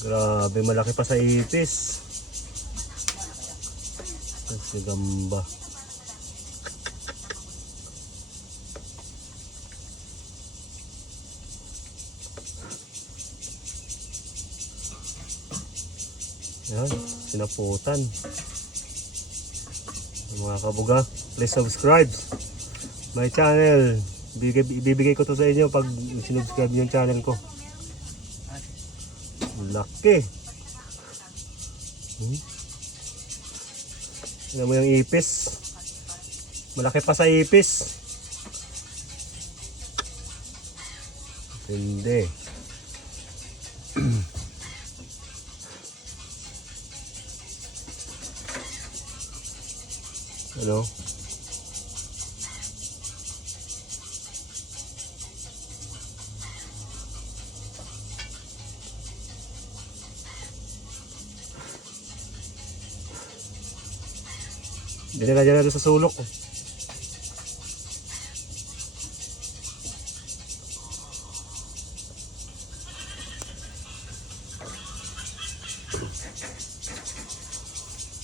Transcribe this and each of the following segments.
Grabe, malaki pa sa ipis. Si gamba. Yan, sinaputan. Mga kabuga, please subscribe my channel. Ibibigay ko to sa inyo pag sinubscribe yung channel ko. Laki. Tignan mo yung ipis. Malaki pa sa ipis. Hindi. Ano? Dinala na doon sa sulok.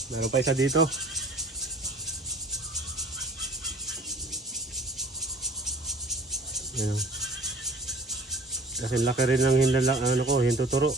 Meron pa isa dito. Yan. Kasi laki rin ng hinala, ano ko, hintuturo.